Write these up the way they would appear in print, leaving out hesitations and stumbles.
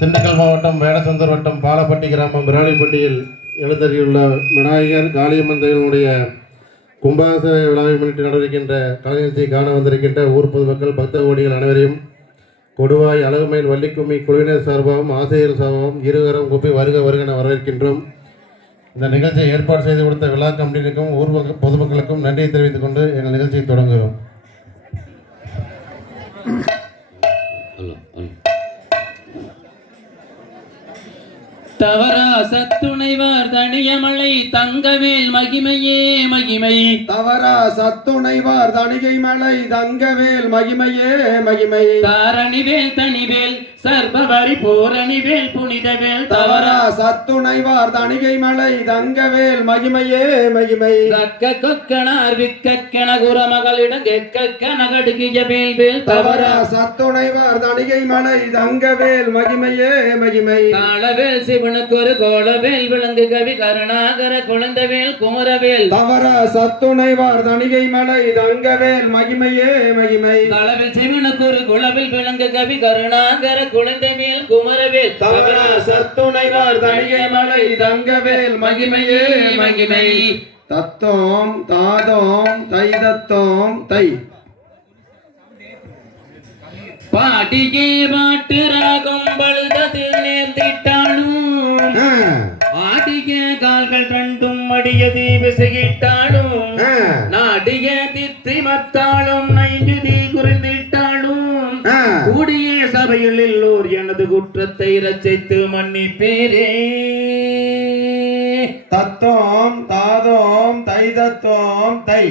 திண்டுக்கல் மாவட்டம் வேடசந்தூர் வட்டம் பாலப்பட்டி கிராமம் விராலிப்பட்டியில் எழுந்தறியுள்ள விநாயகர் காளியம்மன் தெய்வனுடைய கும்பாபிஷேக விழாவை முன்னிட்டு நடந்திருக்கின்ற கலைநிகழ்ச்சியை காண வந்திருக்கின்ற ஊர் பொதுமக்கள் பக்த கோடிகள் அனைவரையும் கொடுவாய் அழகுமயில் வள்ளிக்கும்மி குழுவினர் சார்பாகவும் ஆசிரியர் சார்பாகவும் இருகரம் கூப்பி வருக வருகென வரவேற்கின்றோம். இந்த நிகழ்ச்சியை ஏற்பாடு செய்து கொடுத்த விழா கமிட்டிக்கும் ஊர் பொதுமக்களுக்கும் நன்றியை தெரிவித்துக் கொண்டு எங்கள் நிகழ்ச்சியை தொடங்குகிறோம். தவறா சத்துணைவார் தணியமலை தங்கவேல் மகிமையே மகிமை. தவறா சத்துணைவார் தணிகை மலை தங்கவேல் மகிமையே மகிமை. தாரணிவேல் தனிவேல் சர்பவரி போரணிவேல் புனிதவேல். தவறா சத்துணைவார் தணிகை மலை தங்கவேல் மகிமையே மகிமை. தக்க கொக்கனார் விக்கக்கென குரமகளிடம் கெக்க நகடுகிய வேல்வேல். தவறா சத்துணைவார் தணிகை மலை தங்கவேல் மகிமையே மகிமை. காலவேல் சிவனுக்கு ஒரு கோலவேல் விளங்கு கவி கருணாகர குழந்தவேல் குமரவேல். தவறா சத்துணைவார் தணிகை மலை தங்கவேல் மகிமையே மகிமை. காலவேல் சிவனுக்கு ஒரு குலவில் விளங்கு கவி கருணாகர குழந்தவேல் குமரவேல். தவறா சத்துணைவார் தணிகை மலை தங்கவேல் மகிமையே மகிமை. தத்தோம் தாதோம் தை தத்தோம் தை. பாட்டிகே பாட்டு ராகம் பழுததில் நேர்ந்திட்டாலும் ஆடிய கால்கள் ரெண்டும் அடியதி விசையிட்டாலும் நாடிய தித்தி மத்தாலும் நைஞ்சுதி குறிந்திட்டாலும் கூடிய சபையில் எல்லோர் எனது குற்றத்தை ரசித்து மன்னிப்பேரே. தத்தோம் தாதோம் தை தத்தோம் தை.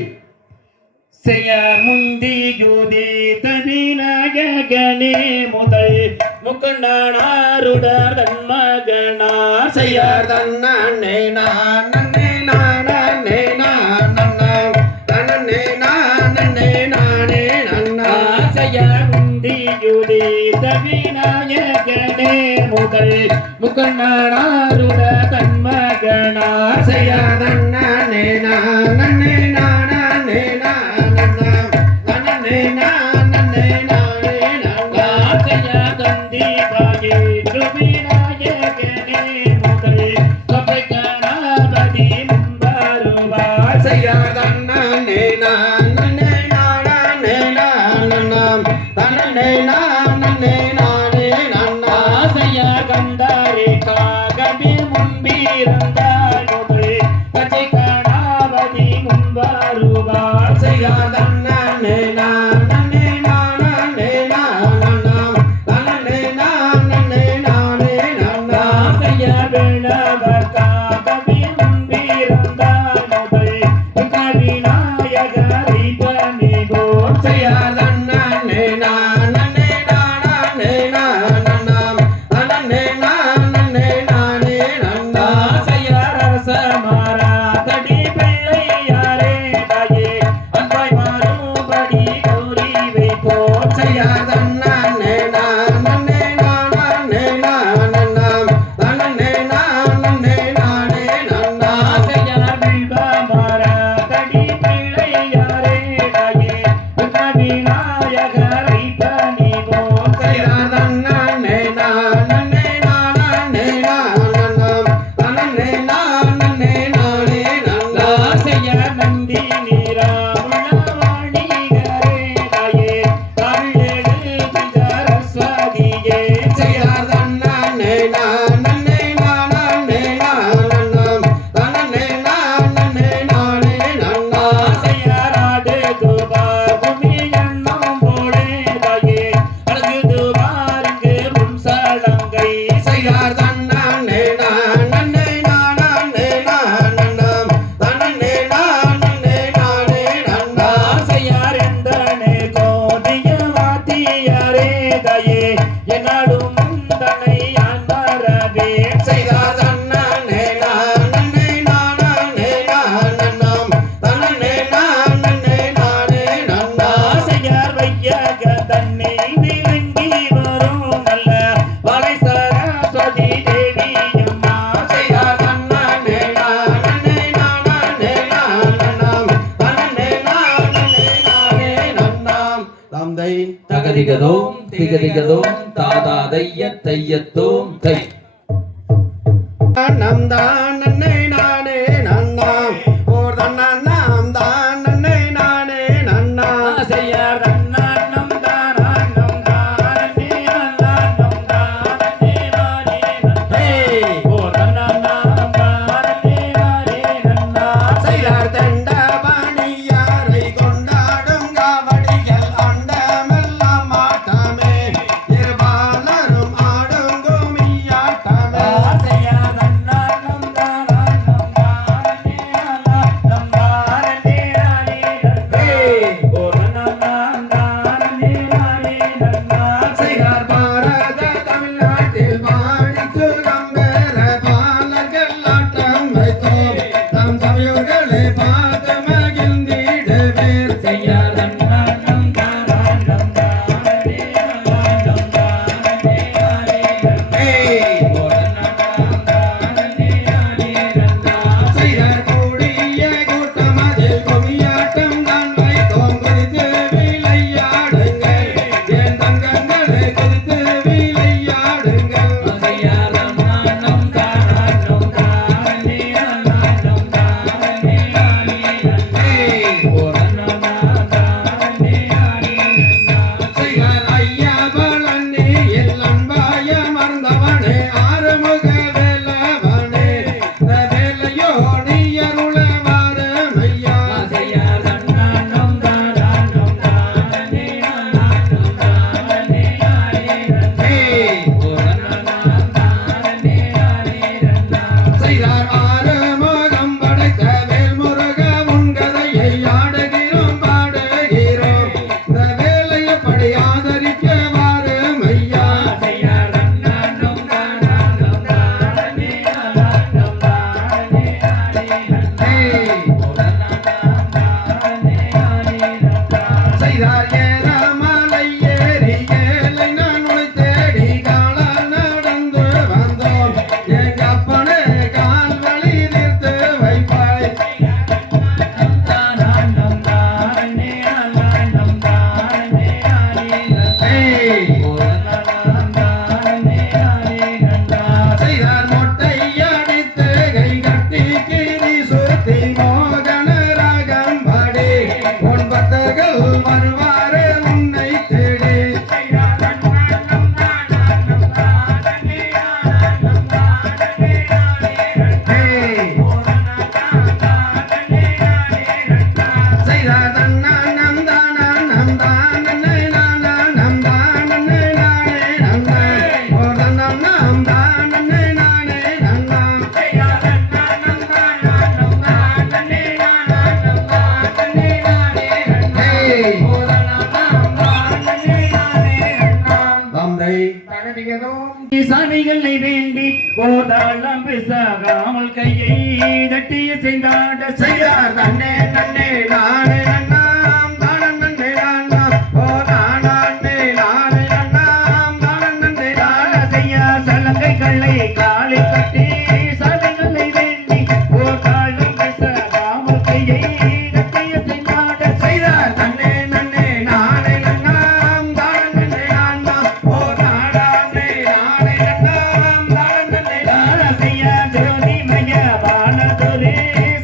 செய்யார் முந்தி யூதி தனிநாயகனே முதல் முக்கண்ணாருடர் தன்மகனார். செய்யார் தன்னே நான் நன்னே நானே நான் நன்னாம் தன்னே நானே நானே நன்னா. செய்யார் முந்தி யூதி தனிநாயகனே முதல் முக்கண்ணாருடர் தன்மகனார். செய்யார் தன்னே நான் நன்னே நானே நான் தகதிகதோம் திகதிகதோம் தாதா தைய தையத்தோம் தை. நம் தான் நன்னை நானே நன்னாம் ஓர் தன்னாம் தான் நன்னை நானே நன்னா செய்யார் தன்னானம் தானம் தானே அல்லானம் தானே நானே நன்னே ஓ தன்னானம் தானே நானே நன்னா செய்யார் தண்ட பணியாரை கொண்டாடும் காவடிகள் ஆண்டமெல்லாம் ஆட்டமே இருபாலரும் ஆடும் கும்மியாட்டமே செய்யார் தன்னானம் தானம் தானே அல்லானம் தானே நானே நன்னே ஓ தன்னானம் தானே நானே நன்னா செய்யார் பாரத தமிழ்நாட்டில் பாடிச்சு கம்பேற பாலர்கள் ஆட்டம் வைத்தோம் நம் சமயோர்களை பார்த்து மகிழ்ந்திடுவேர் செய்யார் தன்னானம் தானம் தானே அல்லானம் தானே நானே நன்னே ஓ தன்னானம் தானே நானே நன்னா செய்யார் கூடிய கூட்டம் அதில் கும்மியாட்டம் தான் வைத்தோம் குறித்து விளையாடுங்கள் என் தங்கங்களை குறித்து விளையாடுங்கள் செய்யார் தன்னானம் தானம் தானே அல்லானம் தானே நானே நன்னே ஓ தன்னானம் தானே நானே நன்னா செய்யார் ஐயா பழனி எல் அன்பாய மறந்தவனே ஆறுமுக வேலவனே வேலையோ நீ அருள வாரமையா செய்யார் தன்னானம் தானம் தானே அல்லானம் தானே நானே நன்னே ஓ தன்னானம் தானே நானே நன்னா செய்தார் ஆறுமுகம் படைத்த வேல்முருக உன் கதையை ஆடுகிறோம் பாடுகிறோம் இந்த வேலையப்படி ஆதரிக்க வாரமையா செய்யார் தன்னானம் தானம் தானே அல்லானம் தானே நானே நன்னே ஓ தன்னானம் தானே நானே நன்னா செய்தார் ஏறமலை ஏறி ஏழை நான் உன்னை தேடி கால நடந்து வந்தோம் எங்க அப்பனே கால் வழி நிறுத்து வைப்பாய் தன்னானம் தானே அல்லானம் தானே நானே நன்னே ஓ தன்னானம் தானே நானே நன்னா செய்தார் மொட்டை அடித்து கை கட்டி கிரி சுத்தி மோகன ராகம் பாடி உன் பக்தர்கள் வருவாரே உன்னை தேடி செய்யார் தன்னானம் தானம் தானே அல்லானம் தானே நானே நன்னே ஓ தன்னானம் தானே நானே நன்னா செய்தார் தன்னானம் தானம் தானே நானம் தானே நானே நன்னா ஓர் தன்னானம் தானே நானே நன்னா செய்யார் தன்னானம் தானம் தானே அல்லானம் தானே நானே நன்னே ஓ தன்னானம் தானே நானே நன்னா தந்தை சாமிகளை வேண்டி போதாளம் பிசாகாமல் கையை தட்டிய செய்தாட செய்தார் தன்னே தன்னே நானே நன்னாம் தானம் நன்னே நானாம் ஓ நானே நானே நன்னாம் தானம் நன்னே நானா செய்ய சலங்கைகளை காலை கட்டி சாமிகளை வேண்டி போதாளம் பிசாகாமல் கையை தட்டிய செய்தாட செய்தார் தன்னே நன்னே நானே நன்னாம் தானம் நன்னே நானாம் ஓ நானே நானே நன்னாம் தானம் நன்னே நானா செய்ய ஜோதிமய வானதுரே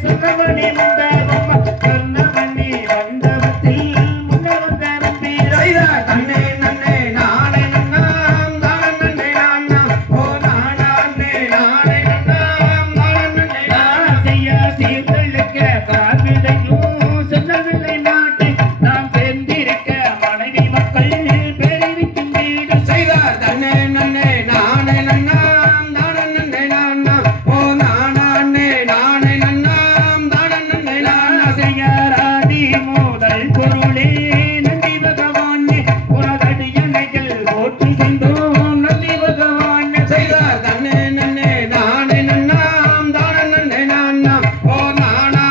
சுகமணி மண்டபம் கர்ணமணி மண்டபத்தில் முன்னவந்தரம் செய்தார் தன்னே நன்னே நானே நன்னாம் தானம் நன்னே நானாம் ஓ நானே நானே நன்னாம் தானம் நன்னே நானா செய்ய சீர்தழுக்க காவிடையும் செல்லவில்லை நாட்டை நாம் சேர்ந்திருக்க மனைவி மக்கள் பெருவிக்கும் வீடு செய்தார் தன்னே நன்னே நானே நன்னாம் தானம் நன்னே நானாம் ஓ நானே நானே நன்னாம் தானம் நன்னே நானா செய்யாராதி முதல் பொருளே நந்தி பகவான் புறகடியனைகள் போற்றி சென்றோம் நந்தி பகவான் செய்தார் தன்னே நன்னே நானே நன்னாம் தானம் நன்னே நானாம் ஓ நானே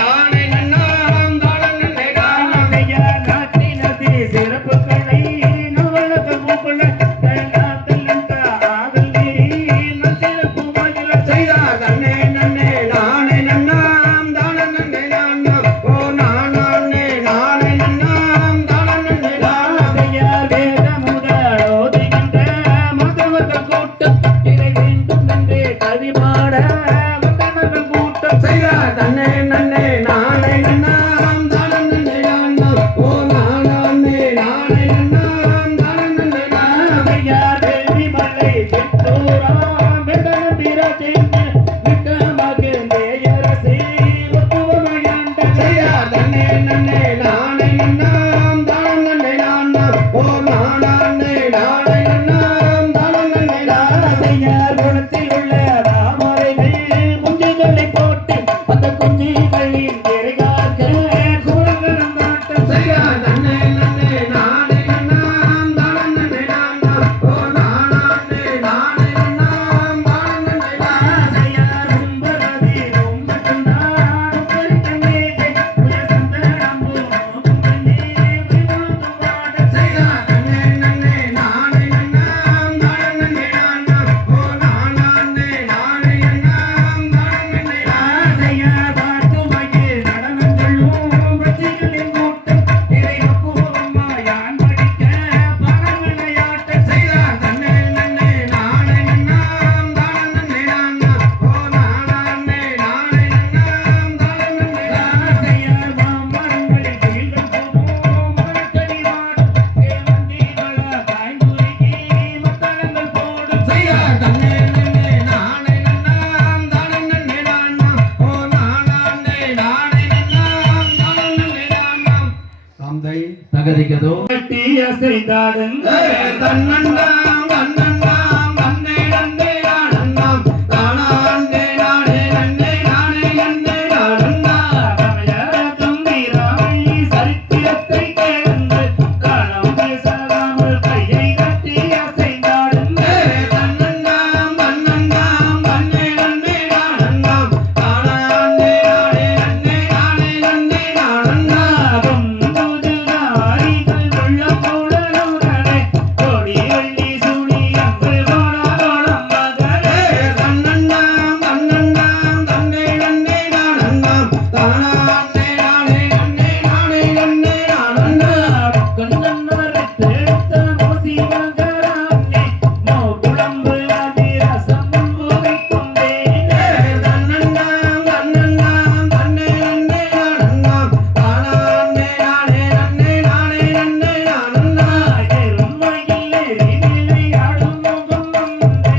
நானே நன்னாம் தானம் நன்னே நானா செய்யார் காற்றினது சிறப்புகளை நவலக பூக்குள்ள கண்டாத்தல் வேள்வி மலை சித்தூராம் வெந்தனம் பிராஜேந்திர மிக்க மகிழ்ந்தேயரசே ஒப்புவமையாண்ட செய்யா தன்னே நன்னே நானே நன்னாம் தானம் நன்னே நான்னாம் ஓ நானே நானே நன்னாம் தானம் நன்னே நானாம் செய்யார் குணத்தில் உள்ள தாமரைகள் குஞ்சுகளை போட்டு அந்த குஞ்சுகளின் இறைகாக்க குரங்கனம் நாட்டம் செய்யா தன்னே நன்னே நானே நன்னாம் தானம் நன்னே நான்னாம் ஓ நானே நானே நன்னாம் தானம் நன்னே நானாம் செய்யார் கும்பரதி கும்பத்துண்டான் கரிக்கண்ணே புய சந்தனம்பு கும்பனே விமுதுவாட செய்யா தன்னே நன்னே நானே நன்னாம் தானம் நன்னே நான்னாம் ஓ நானே நானே நன்னாம் தானம் நன்னே நானாம் செய்யார் பார்த்து மகிழ் நடனங்களும் பிரச்சைகளின் கூட்டம் இறைவக்குவம்மாயான் படிக்க பகவனையாட்ட செய்யா தன்னே நன்னே நானே நன்னாம் தானம் நன்னே நான்னாம் ஓ நானே நானே நன்னாம் தானம் நன்னே நானாம் செய்யார் மாமரங்களில் கீழ்கள் போகும் மரக்கடி வாடும் தேவந்திகள காய்ந்துருகி மத்தளங்கள் போடும் செய்யா தன்னே நன்னே நானே நன்னாம் தானம் நன்னே நான்னாம் ஓ நானே நானே நன்னாம் தானம் நன்னே நானாம் தந்தை தகதிக்கதோ கட்டிய செய்தாடும் தன்னன்னாம் தன்னன்னாம் தன்னை நன்னே நானன்னாம் தானாண்டே நானே நன்னே நானே நன்னே நானன்னாம் கமையர தம்பிராமை சரித்திரத்தை கேளுந்து காணம் பேசாமல் கையை கட்டிய செய்தாடும் தன்னன்னாம் தன்னன்னாம் தன்னை நன்னே நானன்னாம் தானாண்டே நானே நன்னே நானே நன்னே நானன்னாம் கொம்புதுதாரிகள் உள்ளமுடனுடனே கொடி வெள்ளி சுழி அங்கு கோணகோணம் மகளே தன்னன்னாம் தன்னன்னாம் தன்னை நன்னே நானன்னாம் தானாண்டே நானே நன்னே நானே நன்னே நானன்னாம் கண்ணன்னரைத்து எடுத்த மோசி மகரானே மோகுளம்பு அதிரசம் முன்புகை கொண்டேனே தன்னன்னாம் தன்னன்னாம் தன்னை நன்னே நானன்னாம் தானாண்டே நானே நன்னே நானே நன்னே நானன்னாம் எருமையில் எரிவிளையாடும் முகம் ஒன்றே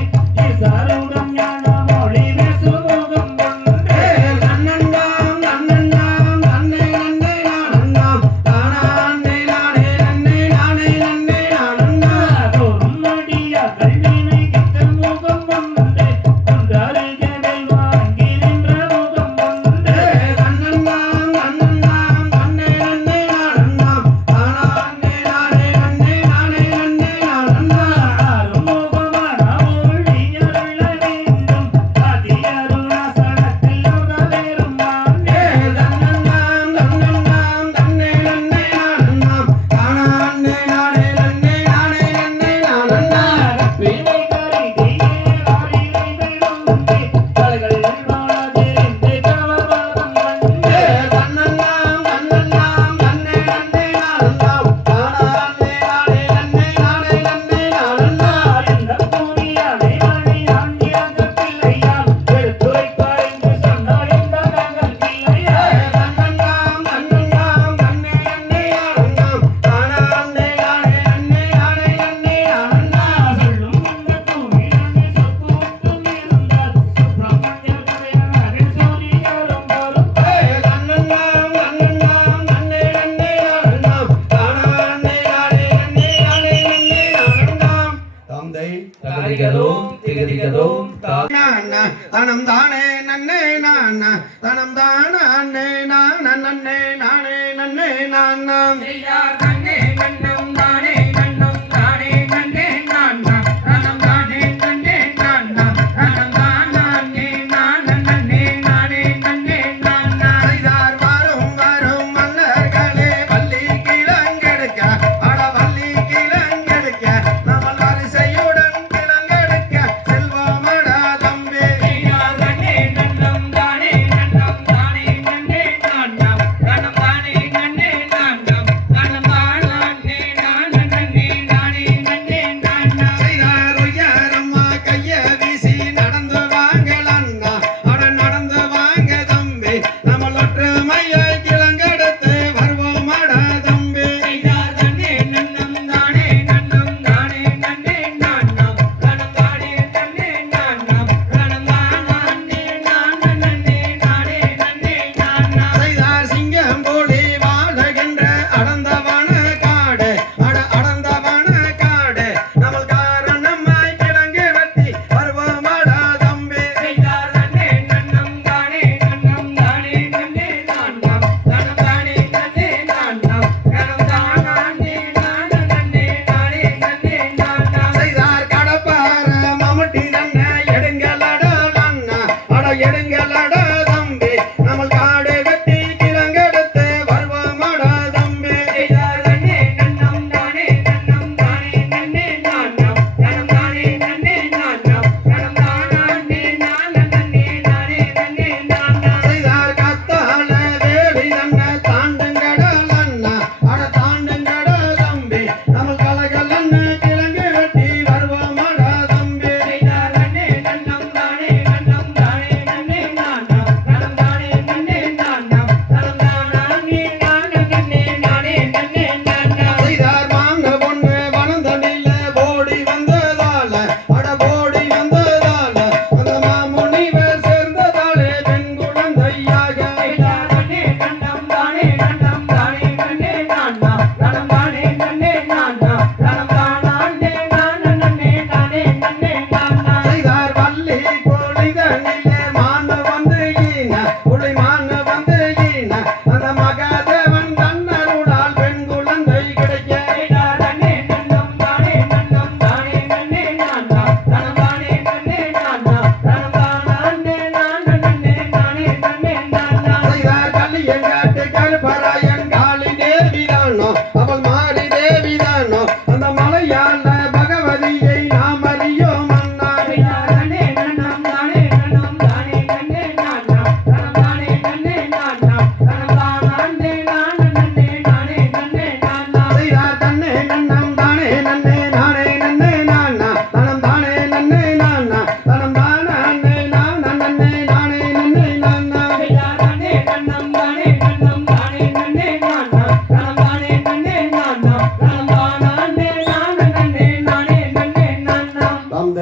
இசாருடன் ஞான மொழி பேசும் முகம் ஒன்றே தன்னன்னாம் தன்னன்னாம் தன்னை நன்னே நானன்னாம் தானாண்டே நானே நன்னே நானே நன்னே நானன்னாம் பொறுமடியா கல்வினை கிட்ட முகம் ஒன்றே ஒன்றருகடல் வாங்கி நின்ற முகம் ஒன்றே தன்னன்னாம் தன்னன்னாம் தன்னை நன்னே நானன்னாம் தானாண்டே நானே நன்னே நானே நன்னே நானன்னாம் அருமுகமான ஒளியருள வேண்டும் அதியருணாசனத்தில் உதவேறும் மானே தன்னன்னாம் தன்னன்னாம் தன்னை நன்னே நானன்னாம் தானாண்டே நானே நன்னே நானே நன்னே நானன்னாம் வீணை கருதியே ஆரிலைகள் உண்டே தலைகளில் வாழதெரிந்து கவர்வதம் கண்டே தன்னன்னாம் தன்னன்னாம் தன்னை நன்னே நானன்னாம் தானாண்டே நானே நன்னே நானே நன்னே நானன்னாம் இந்த பூரியானை மணி ஆண்டியாக பிள்ளையாம் எடுத்துரைப்பார் என்று சொன்னார் இந்த நாங்கள் பிள்ளையா தன்னன்னாம் தன்னன்னாம் தன்னை நன்னே நானன்னாம் தானாண்டே நானே நன்னே நானே நன்னே நானன்னாம் சொல்லும் இந்த பூமியானை சொத்து ஒட்டும் இருந்தார் சுப்பிரமணியர் கதையனாரே சூரியரும் வரும் தன்னன்னாம் தன்னன்னாம் தன்னை நன்னே நானன்னாம் தானாண்டே நானே நன்னே நானே நன்னே நானன்னாம் தந்தை தகதிக்கதோம் திகதிக்கதோம் நானா தனம் தானே நன்னே நானா தனம் தானே நான நன்னே நானே நன்னே நானாம் செய்யார் நன்னே நன்னம் தானே நன்னம் தானே நன்னே நானா தனம் தானே நன்னே நானா தனம் தானே நான நன்னே நானே நன்னே நானா செய்தார் வரும் வரும் மன்னர்களே வள்ளி கிழங்கெடுக்க அட வள்ளி கிழங்கெடுக்க நம்ம வரிசையுடன் கிழங்கெடுக்க செல்வமடா தம்பி செய்யார் நன்னே நன்னம் தானே நன்னம் தானே நன்னே நானா தனம் தானே நன்னே நானா தனம் தானா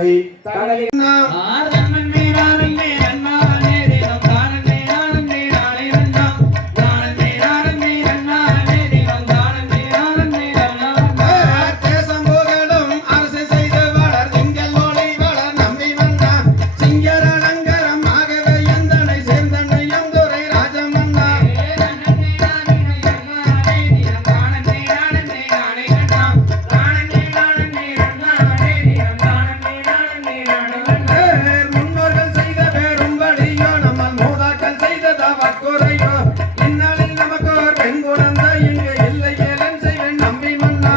தந்தை தகதி தேசம் புகழும் அரசு செய்து வளர் திங்கள் ஒளி வளர் நம்பி வந்தான் சிங்கரணங்கரமாகவே எந்தனை சேர்ந்தனை எந்துரை ராஜமன்னா முன்னோர்கள் செய்த பெரும்படியோ நம்ம மூதாக்கள் செய்த தவக்குறையோ இந்நாளில் நமக்கு ஒரு பெண் குழந்தை இங்கு இல்லை ஏலன் செய்வேன் நம்பி மன்னா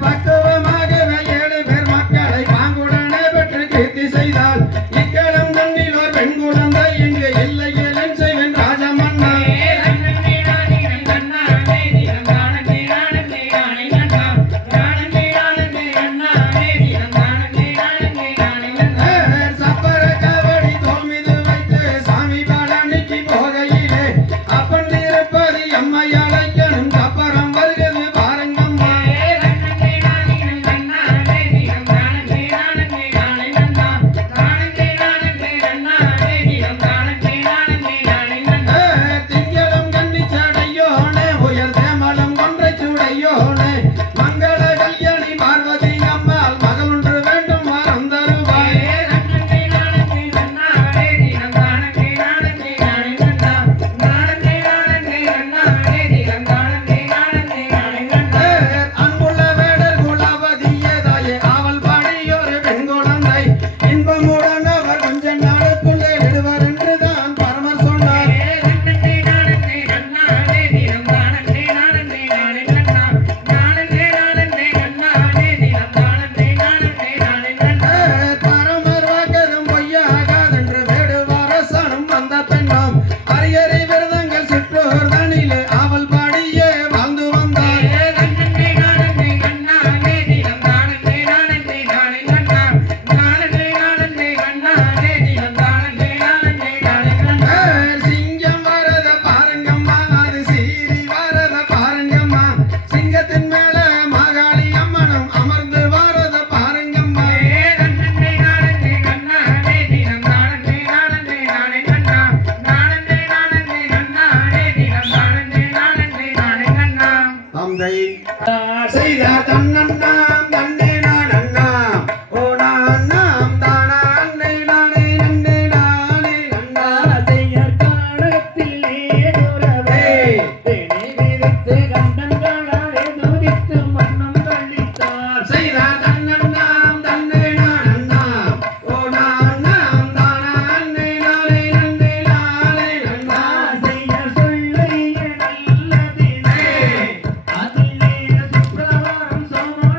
பக்குவமாகவே 7 பேர் மக்களை பாங்குடனே பெற்று கீர்த்தி செய்தால் இக்கடம் தண்ணில் ஒரு பெண் குழந்தை இங்கு இல்லை ஏலன் செய்வேன் ராஜமன்னா சப்பர கவடி தோல் மீது வைத்து சாமி பழனிக்கு போகையிலே அப்பன் திருப்பதி அம்மை அழைக்கணும் சப்பரம் வருகிறது பாருங்கம்மா திங்களும் கன்னிச்சடையோனே உயர் தேமலம் கொன்றை சுடையோனே மங்கள கல்யாணி பார்வதி அம்மாள் மகள் ஒன்று வேண்டும் வரம் தருவாய் அன்புள்ள வேடர் குலவதியே தாயே ஆவல் பாடியோரு பெண் குழந்தை இன்பமுடன் அவர் கொஞ்ச நாளுக்குள்ளே விடுவர் என்றுதான் பரமர் சொன்னார் பரமர் வாக்கரும் பொய்யாகாதென்று வேடுவார் அரசனும் வந்த பெண்ணாம் அரியறை விரதங்கள் சிற்றோர் தனிலே ஆவல் பாடியே வாழ்ந்து வந்தார் சிங்கம் வரத பாருங்கம்மா அது சீறி வரத பாருங்கம்மா சிங்கத்தின் மேல மாகாளி அம்மனும் அமர்ந்து வரத பாருங்கம்மா தந்தை செய்த தன்னண்ணாம் தன்னே நானண்ணாம் ஓ நான்னாம் தானா அன்னை நானே நன்னே நானே நன்னா செய்த தன்னண்ணாம் தன்னே நானண்ணாம் ஓ நான்னாம் தானா அன்னை நானே நன்னே நானே நன்னா அதிலே சுப்பிரவாரம் சோம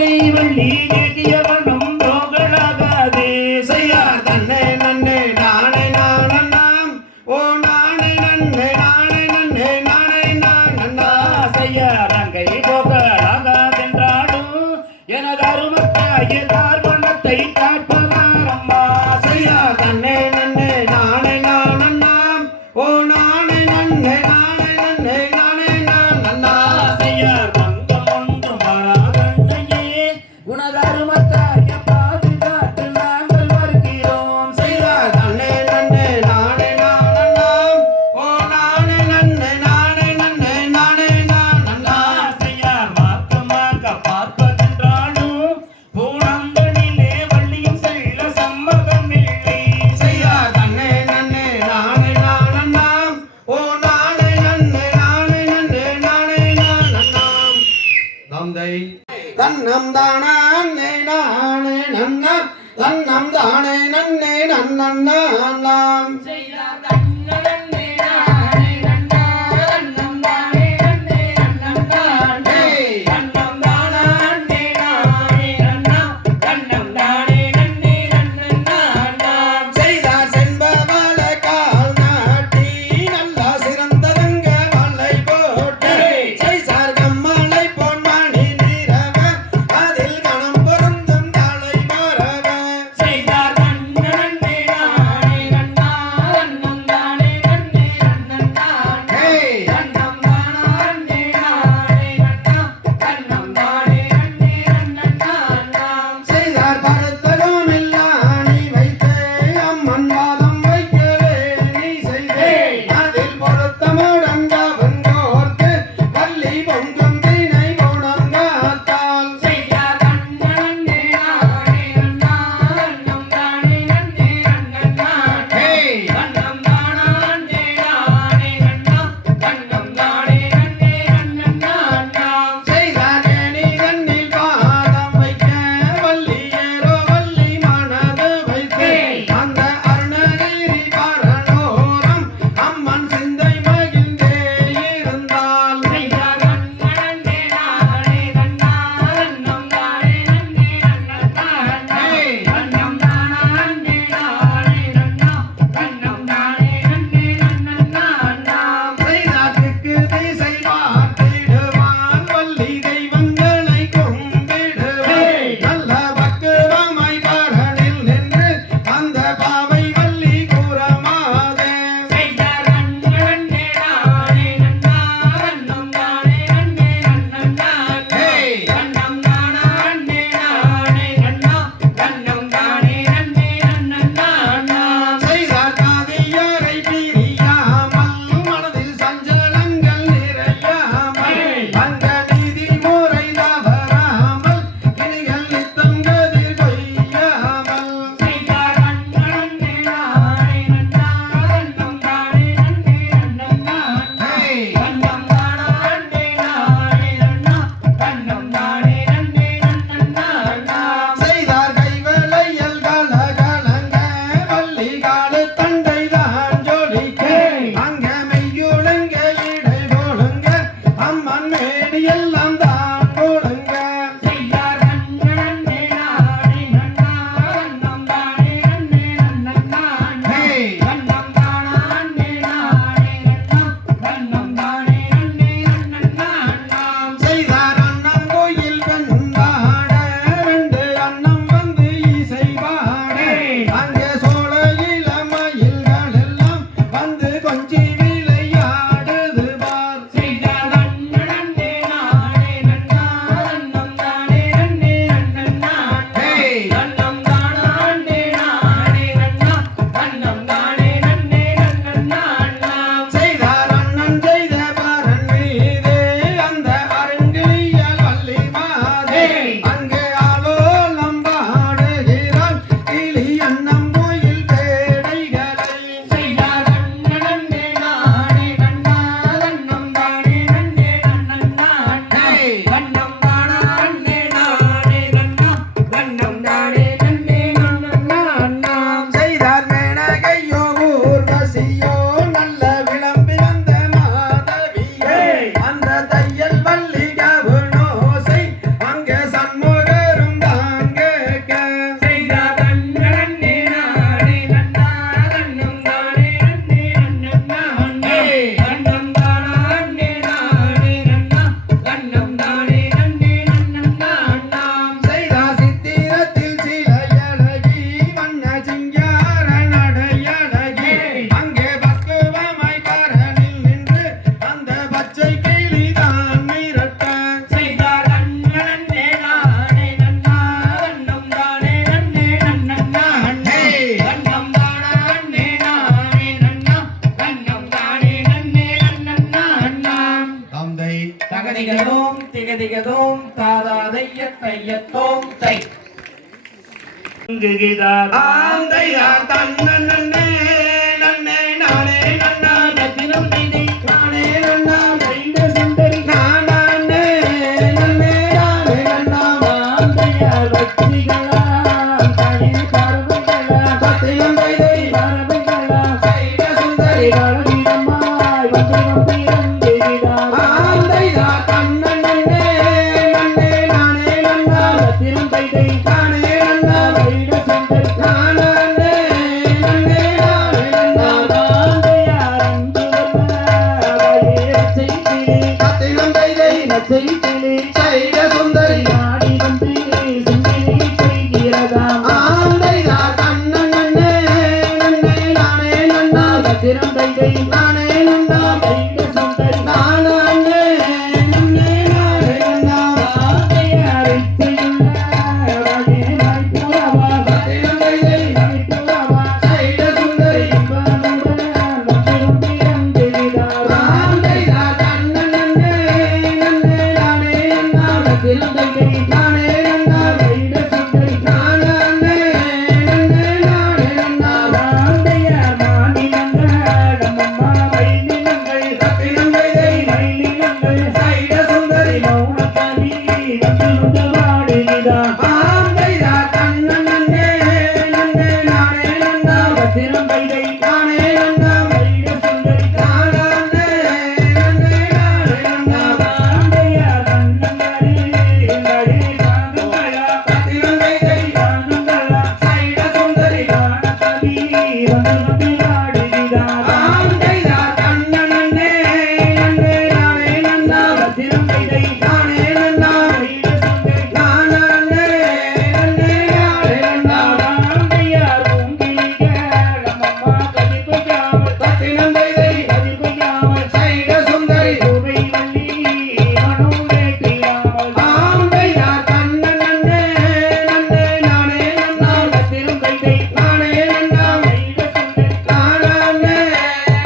நகை வள்ளி கேட்டியவனும் தோகலாகாதே செய்யார் தன்னை நன்னே நானே நானண்ணாம் ஓ நானே நன்னே நானே நன்னே நானே நானண்ணா செய்யாரங்கை போகலாகாதென்றாலும் எனது அருமத்தாய தார்மணத்தை காட்பதாரம்மா செய்யார் தன்னை நன்னே நானே நானண்ணாம் ஓ நானே நன்னே நானே நன்னே நானே நானண்ணா செய்யார் பங்கம் ஒன்றும் வராதன்னையே உனது அருமத்தாய பாதுகாத்து நாங்கள் வருகிறோம் செய்யார் தன்னை நன்னே நானே நானண்ணாம் ஓ நானே நன்னே நானே நன்னே நானே நானண்ணா செய்யார் மார்க்கமாக பார்ப்பதென்றாலும் பூனங்களிலே வள்ளியும் செல்ல சம்மதமில்லை செய்யார் தன்னை நன்னே நானே நானண்ணாம் ஓ நானே நன்னே நானே நன்னே நானே நானண்ணாம் தந்தை தன்னம் தானே நானே நன்னா தன்னம் தானே நன்னே நன்னண்ணாம் செய்யார் தன்னே நானே நன்னா தன்னம் தானே நன்னே நன்னே தன்னம் தானே நானே நன்னா தன்னம் தானே நன்னே நன்னே செய்தார் செண்பவள கால் நாட்டி நல்லா சிறந்ததங்க மலை போட்டு செய்தார் கம்மலை பொன்மணி நிறவ அதில் கணம் பொருந்தும் தலை மறவ செய்தார் தன்னே நானே நன்னா தன்னம் தானே நன்னே நன்னே தன்னம் தானே நானே நன்னா தன்னம் தானே நன்னே நன்னே செய்தார் பருத்தகம் இல்லாணி வைத்து அம்மன் வாதம் வைக்கவே நீ செய்தே அதில் பொருத்தமுடங்கவன் கோர்த்து பள்ளி பொங்கும் தினை குணங்காத்தால் செய்யார் தன்னே நானே நன்னா தன்னம் தானே நன்னே நன்னே தன்னம் தானே நானே நன்னா தன்னம் தானே நன்னே நன்னே செய்தார் ஏனி கண்ணில் பாதம் வைக்க வள்ளியேரோ வள்ளி மனது வைத்து அந்த அருணகிரி பரலோகம் அம்மன் சிந்தை மகிழ்ந்தே இருந்தால் செய்யார் தன்னே நானே நன்னா தன்னம் தானே நன்னே நன்னே தன்னம் தானே நானே நன்னா தன்னம் தானே நன்னே நன்னே செய்தார்க்கு திசை பார்த்திடுவான் வள்ளி தெய்வங்களை கும்பிடுவான் நல்ல பக்குவமாய் பரனில் நின்று அந்த பாவை வள்ளி கூறமாதே செய்யார் தன்னே நானே நன்னா தன்னம் தானே நன்னே நன்னே தன்னம் தானே நானே நன்னா தன்னம் தானே நன்னே நன்னே செய்தார் காதியரை பிரியாமல் மனதில் சஞ்சலங்கள் நிறையாமல் அந்த நீதி முறை தவறாமல் கிளிகள் நித்தம் கதிர் கொய்யாமல் செய்யார் தன்னே நானே நன்னா தன்னம் தானே நன்னே நன்னே தன்னம் தானே நானே நன்னா தன்னம் தானே நன்னே நன்னே செய்தார் கைவளையல் கலகலங்க வள்ளி காடு தண்டை தான் ஜொலிக்க அங்க மெய்யுழங்க இடை போலுங்க அம்மன் மேடி எல்லாம் தான் போலுங்க செய்யார் தன்னே நானே நன்னா தன்னம் தானே நன்னே நன்னே தன்னம் தானே நானே நன்னா தன்னம் தானே நன்னே நன்னே செய்தார் அன்னம் கோயில் வெண்பாட ரெண்டு அன்னம் வந்து இசை பாட அங்கே சோழ இளமயில்கள் எல்லாம் வந்து கொஞ்சி விளையாடுது பார் செய்யார் தன்னே நானே நன்னா தன்னம் தானே நன்னே நன்னே தன்னம் தானே நானே நன்னா தன்னம் தானே நன்னே நன்னே செய்தார் அண்ணன் செய்த பரன் மீது அந்த அருங்கிலியல் வள்ளி மாதே அங்கே ஆலோலம் பாடுகிறாள் கிளி அன்னம் கோயில் தேடைகளை செய்யார் தன்னே நானே நன்னா தன்னம் தானே நன்னே நன்னே தன்னம் தானே நானே நன்னா தன்னம் தானே நன்னே நன்னே செய்தார் மேனகையோ ஊர்வசியோ நல்ல விளம்பிறந்த மாதவியோ அந்த தையல் வள்ளி கவுனோசை அங்கே சண்முக இங்குகிறார் ஆந்தையார் தன்னே நன்னே நானே நன்னா ரத்தினம் தைதை நானே நன்னா கைட சுந்தரி நானே நன்னே நானே நன்னா ஆந்தையார் பக்திகளாம் தனி பார்வைகளாம் பத்தியம் வைதை பார்வைகளாம் கைட சுந்தரி பலவிதமாய் வந்து இறங்குகிறார் ஆந்தையார் தன்னே நன்னே நானே நன்னா ரத்தினம் தைதை நானே நன்னா கைட சுந்தரி நானே நன்னே நானே நன்னா ஆந்தையார் அங்கு வந்த செய்திலே பத்தியம் வைதை செய்திலே கைட சுந்தரி நாடி வந்து சிந்தனை செய்கிறதாம் ஆந்தையார் தன்னே நன்னே நானே நன்னா ரத்தினம் தைதை நானே நன்னா கைட சுந்தரி நானே நன்னே நானே நன்னா ஆந்தையார் இச்சையுள்ள வகை மறைப்புறவா பத்தியம் வைதை மறைப்புறவா கைட சுந்தரி இன்பமுடன் வந்து இறங்குகிறார் ஆந்தையார் தன்னே நன்னே நானே நன்னா ரத்தினம் தைதை நானே நன்னா கைட சுந்தரி நானே நன்னே நானே நன்னா ஆந்தையார் மாநிலங்கள் நம்மம்மா வைநிலங்கள் பத்தியம் வைதை வைநிலங்கள் கைட சுந்தரி மௌனக்கவி வந்து வாடுகிறார் ஆந்தையார் தன்னே நன்னே நானே நன்னா ரத்தினம் தைதை நானே நன்னா கைட சுந்தரி நானே நன்னே நானே நன்னா ஆந்தையார் கண்ணங்களில் நகை காந்தங்களா பத்தியம் வைதை காந்தங்களா கைட சுந்தரி மௌனக்கவி வந்து வாடுகிறார் ஆந்தையார் தன்னே நன்னே நானே நன்னா ரத்தினம் தைதை நானே நன்னா கைட சுந்தரி நானே நன்னே நானே நன்னா ஆந்தையார் பூங்கிலிகள் நம்மம்மா கதிபுகாமல் பத்தியம் வைதை கதிபுகாமல் கைட சுந்தரி பூவை வள்ளி மனோரேட்டியாமல் ஆந்தையார் தன்னே நன்னே நானே நன்னா ரத்தினம் தைதை நானே நன்னா கைட சுந்தரி நானே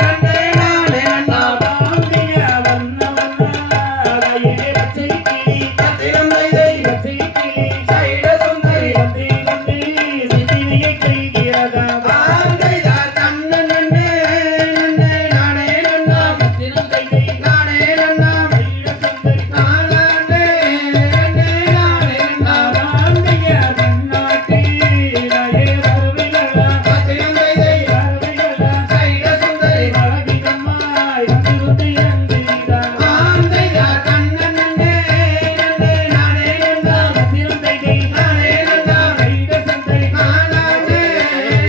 நன்னே நானே நன்னா ஆந்தையார் வண்ண வண்ணாரையே பச்சை கிளி பத்தியம் வைதை பச்சை கிளி கைட சுந்தரி வந்து வந்து சித்திரையை கைகிறதா ஆந்தையார் தன்னே நன்னே நானே நன்னா ரத்தினம் தைதை நானே நன்னா கைட சுந்தரி நானே நன்னே நானே நன்னா ஆந்தையார் தென்னாட்டிலேயே வருவிகளா பத்தியம் வைதை வருவிகளா கைட சுந்தரி பலவிதமாய் வந்து இறங்குகிறார் ஆந்தையார் தன்னே நன்னே நானே நன்னா ரத்தினம் தைதை நானே நன்னா கைட சுந்தரி நானே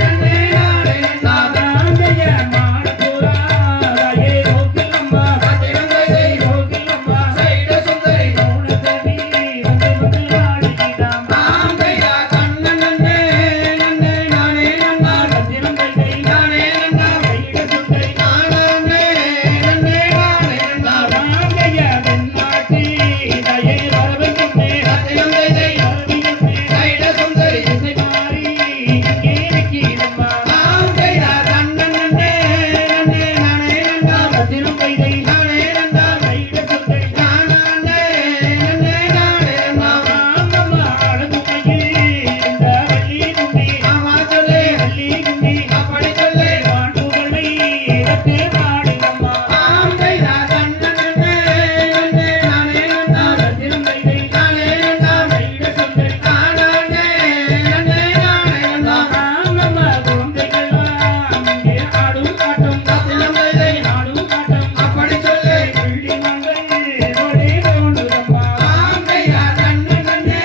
நன்னே நானே நன்னா ஆந்தையார் மாடப்புறாரையே கோகிலம்மா பத்தியம் வைதை கோகிலம்மா கைட சுந்தரி மௌனக்கவி வந்து வாடுகிறாம் ஆந்தையார் தன்னே நன்னே நானே நன்னா ரத்தினம் தைதை நானே நன்னா கைட சுந்தரி நானே நன்னே நானே நன்னா ஆந்தையார் தென்னாட்டிலேயே வரவைக்குமே பத்தியம் வைதை வரவில்லை கைட சுந்தரி இசை மாறி இங்கே நிற்கிறம்மா ஆந்தையார் தன்னே நன்னே நானே நன்னா ரத்தினம் தைதை நானே நன்னா கைட சுந்தரி நானே நன்னே நானே நன்னா ஆங்கம்மா அழகுமையில் இந்த வள்ளி கும்மி ஆமா சொல்லு வள்ளி கும்மி அப்படி சொல்லு பாண்டுகளை இடத்து பாடுங்கம்மா ஆந்தையார் தன்னே நன்னே நானே நன்னா ரத்தினம் தைதை நானே நன்னா கைட சுந்தரி நானே நன்னே நானே நன்னா ஆங்கம்மா குழந்தைகள்லாம் இங்கே ஆடும் ஆட்டம் பத்தியம் வைதை ஆடும் ஆட்டம் அப்படி சொல்லு வெள்ளி மங்கள் ஓடி தோன்றுதம்மா ஆந்தையார் தன்னே நன்னே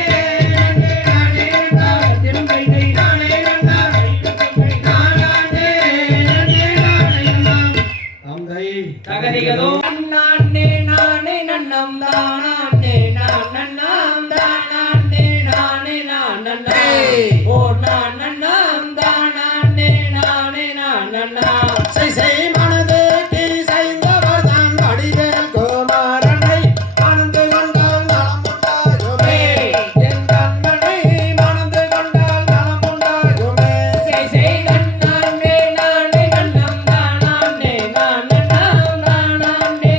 நானே நன்னா ரத்தினம் தைதை நானே நன்னா கைட சுந்தரி நானே நன்னே நானே நன்னா ஆந்தை தகதிகளோ நானே நானே நன்னம் தானே நானண்ணாம் தானே நானே நானண்ணா ஓ நானண்ணாம் தானே நானே நானண்ணா செய் செய் மனதுக்கு செய்தவர் தான் வடிவேல் குமாரனை மணந்து கொண்டால் நலம் உண்டாகுமே என் கண்மணி மணந்து கொண்டால் நலம் உண்டாகுமே செய் செய் நானே நானே நன்னம் தானே நானண்ணாம் தானே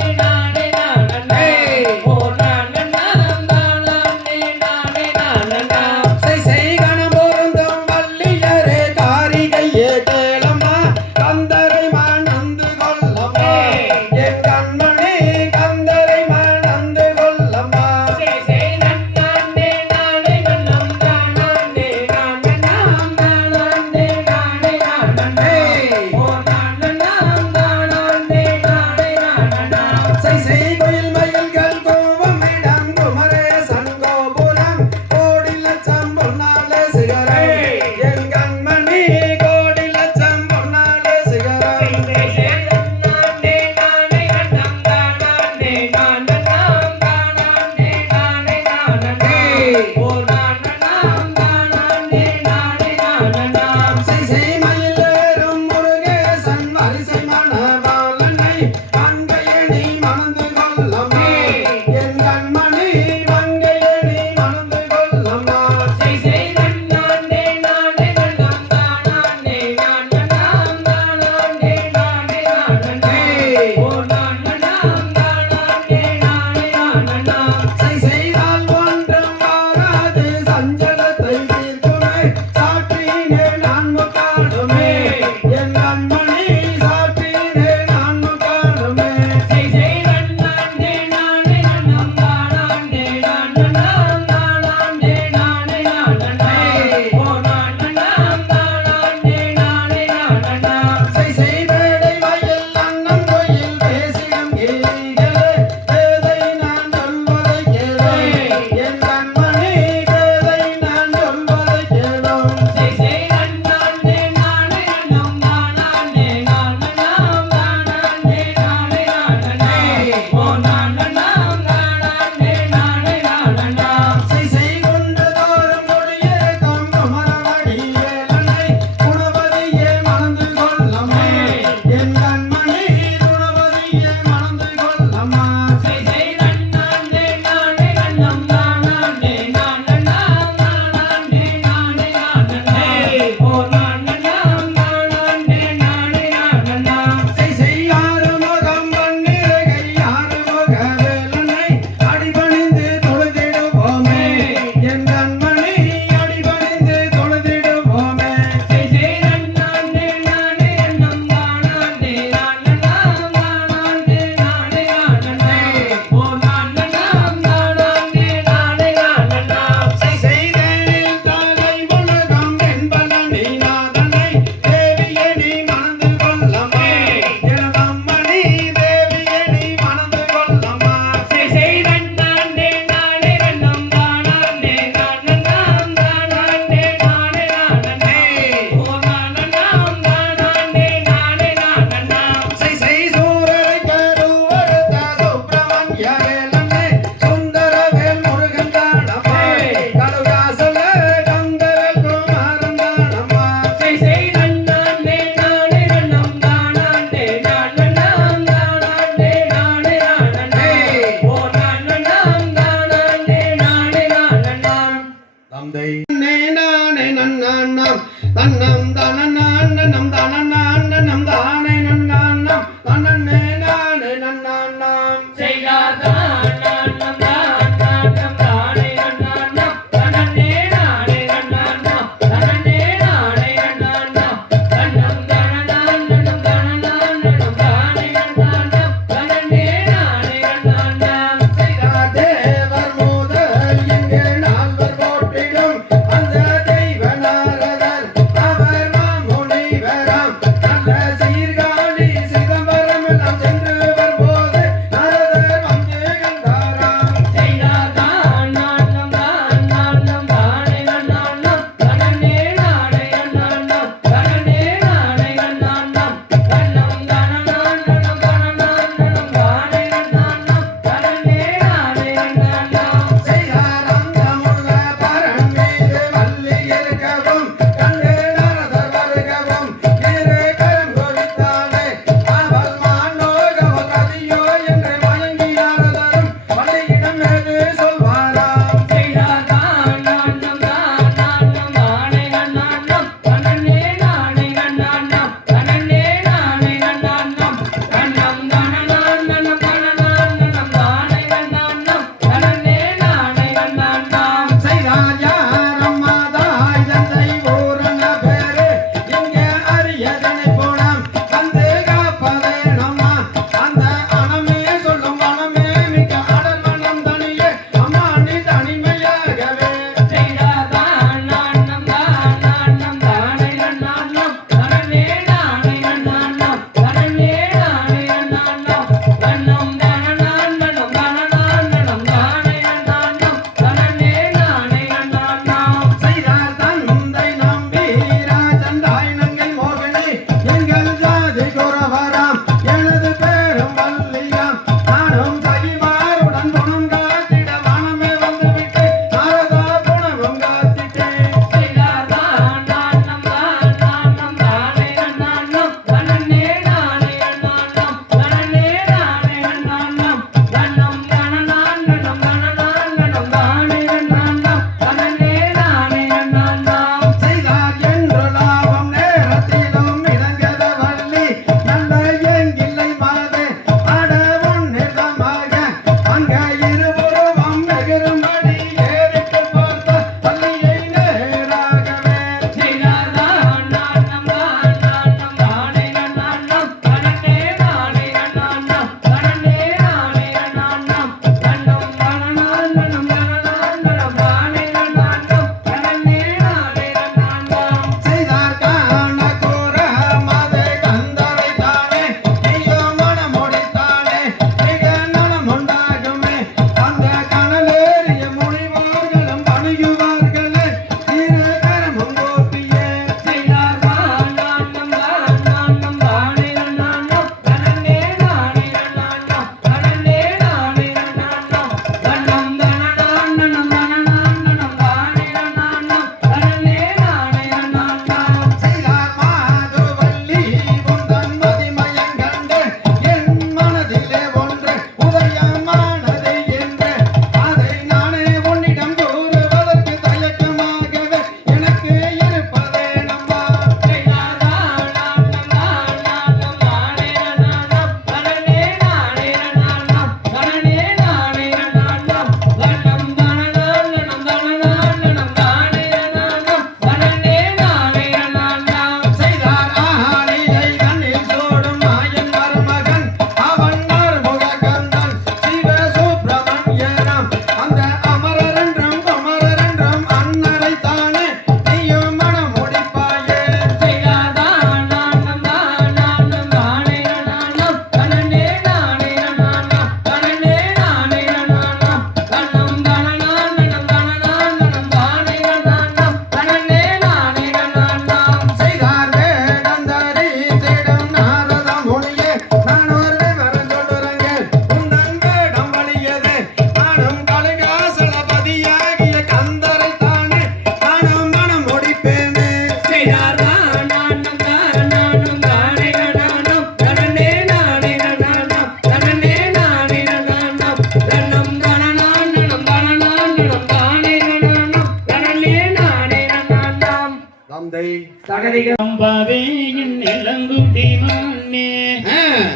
பாவேயின் இளங்குடி மானே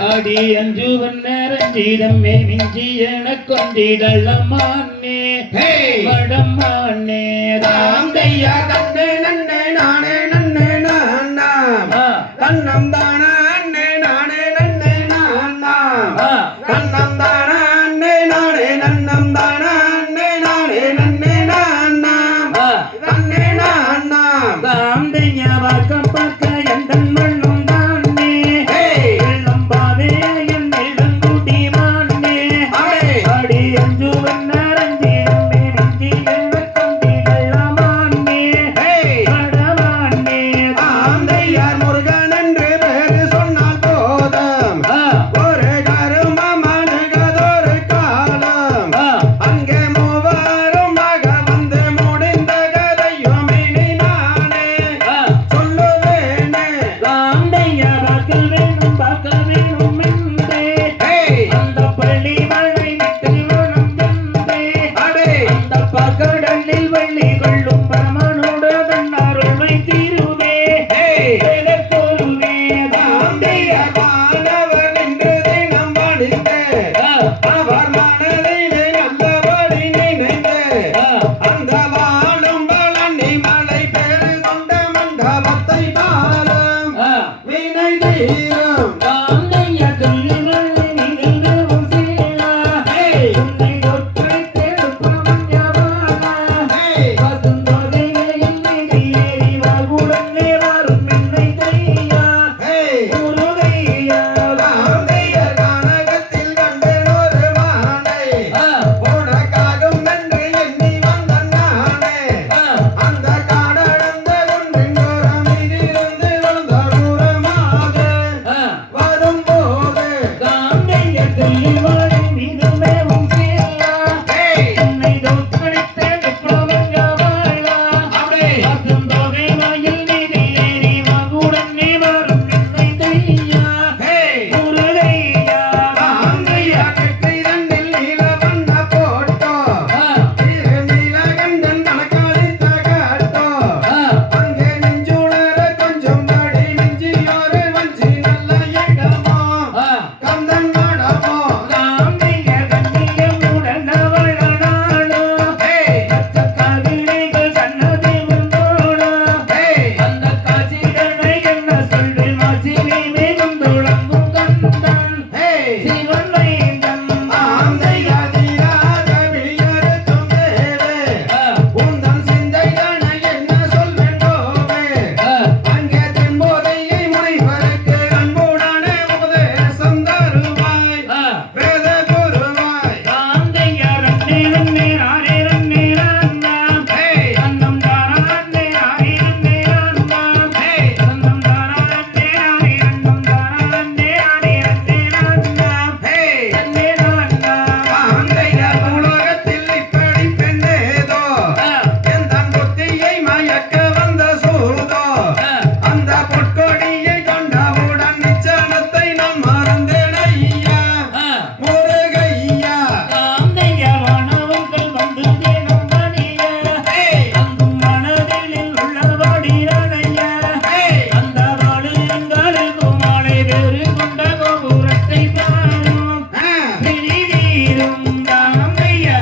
அடி அஞ்சு வண்ணரஞ்சிடமே மிஞ்சி எனக் கொண்டிடலமானே வடமானே தாந்தையா தன்னே நன்னே நானே நன்னே நானா கண்ணம் தானா அண்ணே நானே நன்னே நானா கண்ணம் தானா அண்ணே நானே நன்னம் தானா அண்ணே நானே நன்னே நானா நன்னே நானா தாந்தையா பார்க்க பார்க்க எந்தன் மண்ணும் தானே வெள்ளம் பாவே என் இளங்குடி மானே அடி அஞ்சு வண்ணரஞ்சிடமே மிஞ்சி எனக் கொண்டிடலமானே வடமானே தாந்தையார் முருகன் என்று பேரு சொன்னால் போதும் ஒரு கருமமானகதொரு காலம் அங்கே மூவருமாக வந்து முடிந்த கதையும் இனி நானே சொல்லுவேனே தாந்தையா பார்க்க வேணும் என்றே அந்த பள்ளி மழை விட்டு வனம் என்றே அடே அந்த பகடலில் வெள்ளி கொள்ளும் பரமனோடு தன் அருமை தீருவே எதற்கொருவே தாந்தையார் வானவர் என்று தினம் படித்து அவர் மனதிலே நல்லபடி நினைந்து அந்த வாழும் பழனி மலை பேரு கொண்ட மண்டபத்தை பாலம் வினை தீரும் தாந்தையா சொல்லுங்கள் நீங்கள் சீலா உன்னை ஒற்றைத்தெடுப்பவன் யவானா பசுந்தொகையில் ஏறி வாழ்வுடனே வரும் என்னை தையா முருகையா தாந்தையார் கனகத்தில் கண்டேன் ஒரு மானை உனக்காகும் என்று எண்ணி வந்த நானே அந்த காடடந்த குன்றின் ஓரம் இதிலிருந்து வந்த தூரமாக வரும்போது தாந்தையா சொல்லுவாய் மிகுமேவும் சீலா என்னை தோற்கடித்தெடுப்பவன் யவானா பசுந்தொகை வாயில் நிதி ஏறி வாழ்வுடனே வரும் என்னை தையா முருகையா தாந்தையார் கெட்டை தன்னில் நீலவண்ண போட்டோ திரு நீலகண்டன் கணக்காளித்த காட்டோ அங்கே நெஞ்சுளர கொஞ்சம் படி நெஞ்சியோரு வஞ்சி நல்ல எங்கமோ கந்தன் மடமோ தாந்தையா கண்ணியமுடன் அவளனாளோ கவிதைகள் சன்னதி முந்தோடோ அந்த காட்சிகளை என்ன சொல்லி மாசினி மேகம் துளங்கும் கந்தன் சிவன் வைந்தன் தாந்தையார் தீராத விழியறுத்தும் தேவே உந்தன் சிந்தைதான என்ன சொல்வென்றோவே அங்கே தென்போதையை முனைவருக்கு அன்புடனே உபதேசம் தருவாய் வேத குருவாய் தாந்தையா ரன்னே ரன்னே ராரே ரன்னே ரான்னாம் அன்னம் தாரான்னே ராரே ரன்னே ரான்னாம் அன்னம் தாரான்னே ராரே ரன்னம் தாரான்னே ராரே ரன்னே ரான்னாம் ரன்னே ரான்னாம் தாந்தையார் உலகத்தில் இப்படி பெண்ணேதோ எந்தன் புத்தியை மயக்க வந்த சூதோ அந்த பொற்கொடியை கொண்டவுடன் நிச்சனத்தை நான் மறந்தேன் ஐயா முருகையா தாந்தையா வானவர்கள் வந்து தேடும் பணியா அங்கும் மனதில் உள்ளபடி அணையா அந்த வாழுங்காலுக்கும் மாலை வேறு கொண்ட கோபுரத்தை பாரும் விழிவீரும் தாந்தையா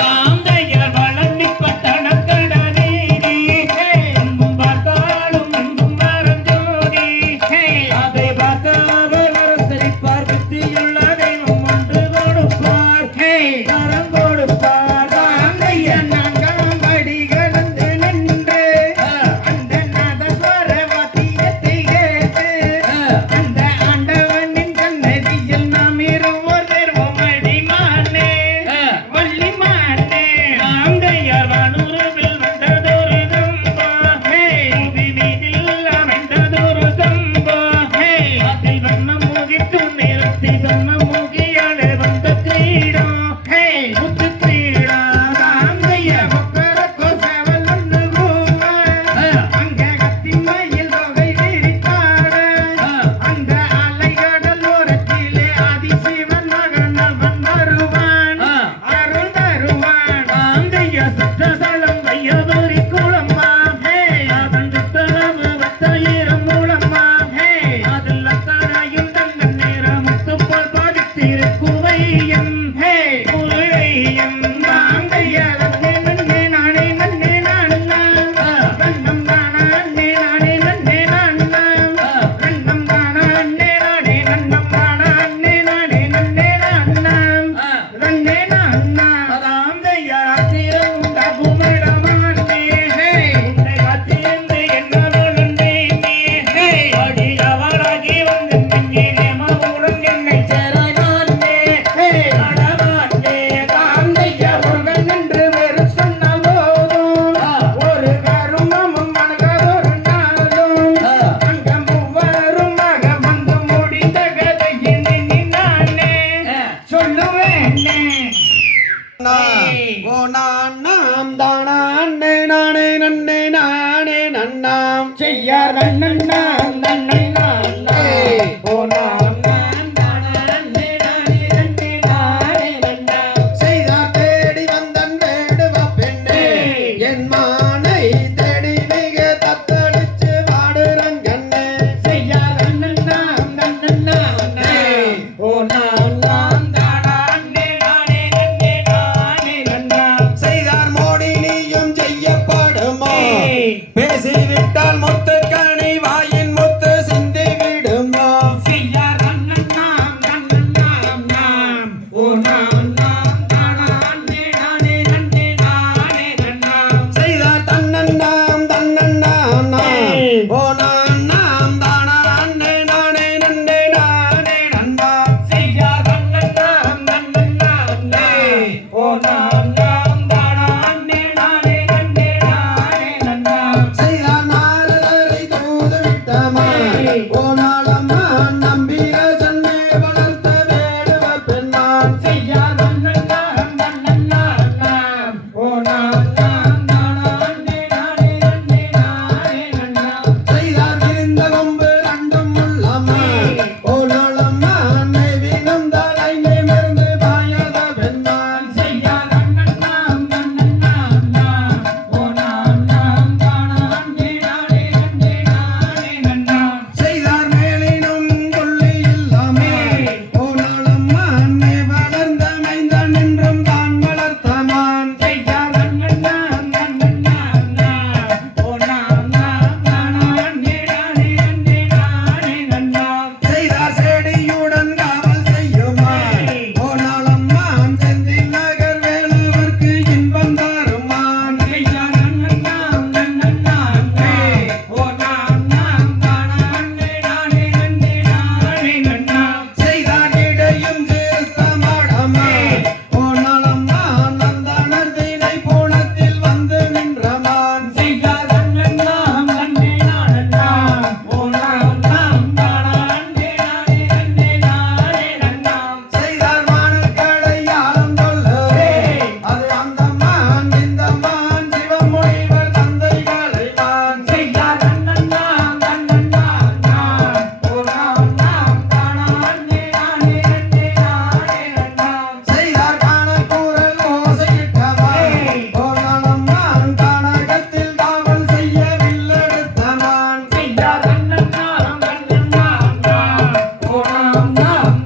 தாந்தையா வளர்ந்திப்பட்டன கடனேரி அன்பும் பார்த்தாலும் அன்பும் மறந்தோடி அதை பார்க்காத அரசரிப்பார் புத்தியுள்ள தெய்வம் ஒன்று கொடுப்பார் வரம் கொடுப்பார் தாந்தையா நான்காம் படி கடந்து நின்று அந்த நாதஸ்வர வாத்தியத்தை கேட்டு அந்த ஆண்டவனின் சன்னதியில் நாம் இருவர் சேர்வோம் அடிமானே வள்ளிமானே தாந்தையார் வானுருவில் வந்ததொரு தம்பா புவி மீதில் அமைந்ததொரு தம்பா அதில் வண்ணம் முகிட்டு நிறுத்தி சொன்ன முகியாலே வந்த கிரீடம் முத்து கிரீடா தாந்தையா கொக்கரக்கோ சேவல் ஒன்று கூவ அங்கே கத்தி மயில் தொகை விரித்தாட செய்தார் நன்னண்ணாம் நன்னண்ணாம் ஓ நாம் செய்தார் தேடி வந்தன் வேடுவ பெண்ணே என் மானை தேடி மிக தத்தளிச்சு வாடுறன் கண்ணே செய்யார் நன்னண்ணாம் நன்னண்ணாம் ஓ நாம் நாம் செய்தார் மோடி நீயும் செய்யப்படுமா பேசிவிட்டால் முத்து கணி வாயின் முத்து சிந்தி விடுமா செய்யார் நன்னண்ணாம் நன்னண்ணாம் நாம் ஓ நாம் நாம் தானே நானே நன்னே நானே நன்னாம் செய்தார் தன்னண்ணாம் தன்னண்ணாம் நாம் ஓ நாம் நாம் தானே நானே நன்னே நானே நன்னாம் செய்யார் தன்னண்ணாம் தன்னண்ணாம் நாம் ஓ நாம் நாம் தானே நானே நன்னே நானே நன்னாம் செய்தார் நாரதரை தூது விட்டமா ஓ நாளம்மா நம்பிர சன்னே வளர்த்த வேடுவ பெண்ணான் செய்யார் நன்னண்ணாம் நன்னண்ணாம் நாம் ஓ நாம் நாம் தானே நானே நன்னே நானே நன்னாம் செய்தார் விரிந்த கொம்பு ரெண்டும் உள்ளம்மா ஓ நாளம்மா அன்னை வினந்தால் ஐந்து மருந்து பாயாத பெண்ணான் செய்யார் நன்னண்ணாம் நன்னண்ணாம் நாம் ஓ நாம் நாம் தானே நானே நன்னே நானே நன்னாம் செய்தார் மேலினும் கொள்ளி இல்லாமே ஓ நாளம்மா அன்னை வளர்ந்த மைந்தன் என்றும் தான் வளர்த்தமான் செய்யார் நன்னண்ணாம் நன்னண்ணாம் நாம் ஓ நாம் நாம் தானே நானே நன்னே நானே நன்னாம் செய்தார் செடியுடன் காவல் செய்யுமா ஓ நாளம்மான் செந்தில் நகர் வேலுவர்க்கு இன்பம் தருமான் செய்யார் நன்னண்ணாம் நன்னண்ணாம் ஓ நாம் நாம் தானே நானே நன்னே நானே நன்னாம் செய்தார் இடையும் திருத்தமாடமா ஓ நாளம்மான் நந்தனர் தினை போனத்தில் வந்து நின்றமான் செய்யார் நன்னண்ணாம் நன்னே நானண்ணாம் ஓ நாம் நாம் தானே நானே நன்னே நானே நன்னாம் செய்தார் மானுக்களை யாரும் சொல்லவே அது அந்தமான் இந்தமான் சிவமுனிவர் தந்தைகளை மான் செய்யார் நன்னண்ணாம் நன்னண்ணாம் நாம் ஓ நாம் நாம் தானே நானே நன்னே நானே நன்னாம் செய்தார் காணக்கூறல் ஓசையிட்டவா ஓ நாளம்மான் கானகத்தில் காவல் செய்ய வில்லெடுத்தமான் செய்யார் நன்னண்ணாம் நன்னண்ணாம் நாம் ஓ நாம் நாம்